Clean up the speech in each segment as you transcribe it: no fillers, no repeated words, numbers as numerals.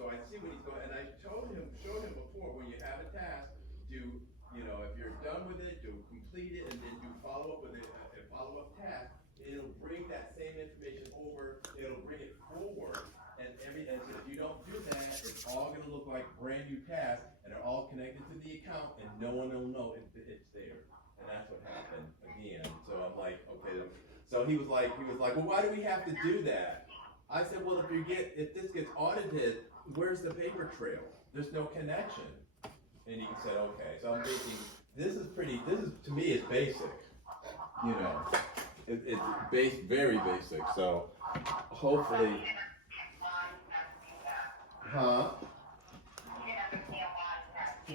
So I see what he's going, and I showed him before, when you have a task, if you're done with it, do complete it, and then do follow up with a follow-up task. It'll bring that same information over, it'll bring it forward, and so if you don't do that, it's all gonna look like brand new tasks, and they're all connected to the account, and no one will know if it's there. And that's what happened again. So I'm like, okay. So he was like, well, why do we have to do that? I said, well, if this gets audited, where's the paper trail? There's no connection. And he said, okay. So I'm thinking, this is to me, it's basic. It's very basic. So hopefully,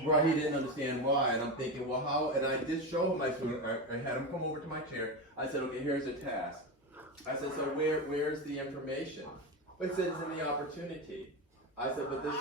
Right, he didn't understand why, and I'm thinking, well, how? And I did show him my student. I had him come over to my chair. I said, okay, here's a task. I said, so where's the information? It says it's in the opportunity. I said, but this.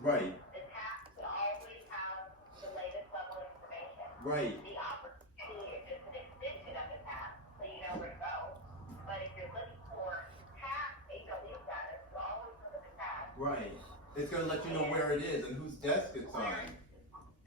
Right. The task should always have the latest level of information. Right. The opportunity is just an extension of the task, so you know where to go. But if you're looking for task, HLD status, you always look at the task. Right. It's going to let you know where it is and whose desk it's on.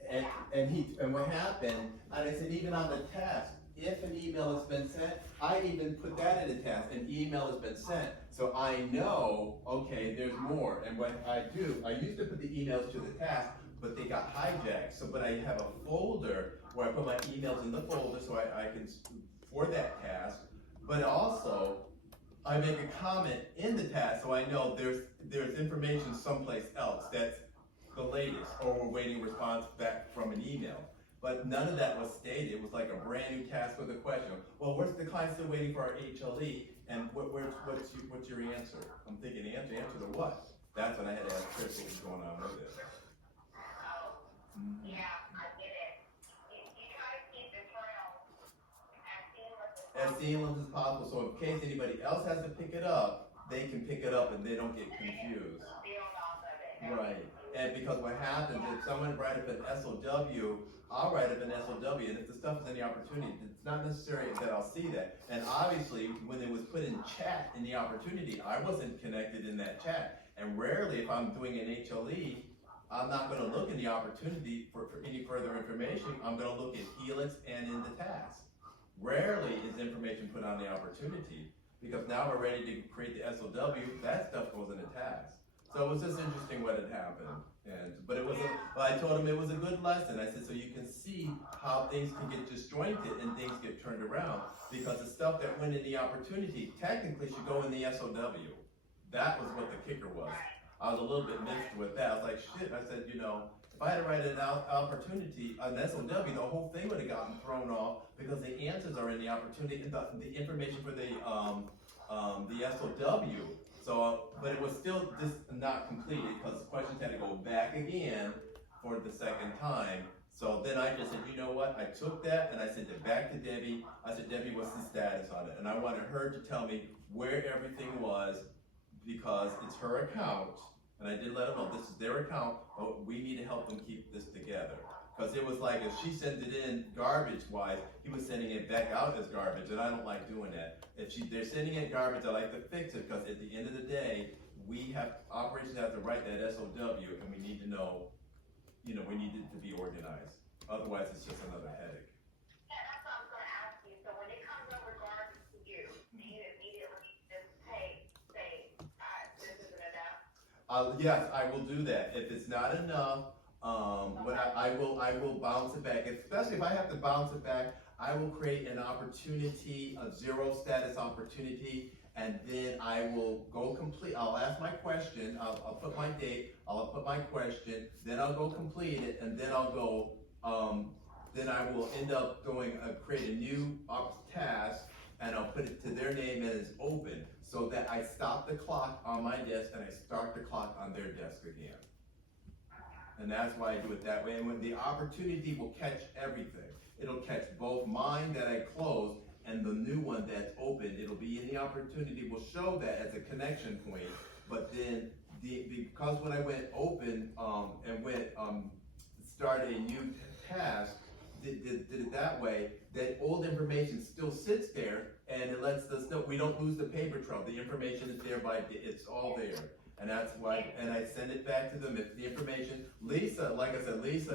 And what happened, and I said, even on the task, if an email has been sent, I even put that in the task. An email has been sent, so I know, okay, there's more. And what I do, I used to put the emails to the task, but they got hijacked. So, but I have a folder where I put my emails in the folder so I can, for that task. But also, I make a comment in the task so I know there's information someplace else that's the latest, or we're waiting a response back from an email. But none of that was stated. It was like a brand new task with a question. Well, where's the client still waiting for our HLE? And what's your answer? I'm thinking, answer to what? That's when I had to ask Chris what was going on with it. Yeah, I get it. You try to keep the trail as seamless as possible. So in case anybody else has to pick it up, they can pick it up and they don't get confused. Right. And because what happens, if someone writes up an SOW, I'll write up an SOW, and if the stuff is in the opportunity, it's not necessary that I'll see that. And obviously, when it was put in chat in the opportunity, I wasn't connected in that chat. And rarely, if I'm doing an HLE, I'm not going to look in the opportunity for any further information. I'm going to look at Helix and in the task. Rarely is information put on the opportunity, because now we're ready to create the SOW. That stuff goes in the task. So it was just interesting what had happened. But I told him it was a good lesson. I said, so you can see how things can get disjointed and things get turned around, because the stuff that went in the opportunity technically should go in the SOW. That was what the kicker was. I was a little bit mixed with that. I was like, shit. I said, if I had to write an opportunity, an SOW, the whole thing would have gotten thrown off, because the answers are in the opportunity, the information for the SOW. So, but it was still just not completed, because the questions had to go back again for the second time. So then I just said, you know what? I took that and I sent it back to Debbie. I said, Debbie, what's the status on it? And I wanted her to tell me where everything was, because it's her account. And I did let her know this is their account, but we need to help them keep this together. Because it was like, if she sent it in garbage-wise, he was sending it back out as garbage, and I don't like doing that. If they're sending it garbage, I like to fix it, because at the end of the day, operations have to write that SOW, and we need to know, we need it to be organized. Otherwise, it's just another headache. Yeah, that's what I was going to ask you. So when it comes over garbage to you, do you immediately just say, this isn't enough? Yes, I will do that. If it's not enough, I will bounce it back. Especially if I have to bounce it back, I will create an opportunity, a zero status opportunity, and then I will go complete. I'll ask my question. I'll put my date. I'll put my question. Then I'll go complete it, and then I'll go. Then I will end up create a new task, and I'll put it to their name and it's open, so that I stop the clock on my desk and I start the clock on their desk again. And that's why I do it that way. And when the opportunity will catch everything, it'll catch both mine that I closed and the new one that's open. It'll be in the opportunity, will show that as a connection point. But then, because when I went open and went started a new task, did it that way, that old information still sits there, and it lets us know, we don't lose the paper trail, the information is there it's all there. And that's why, and I send it back to them, if the information, Lisa, like I said, Lisa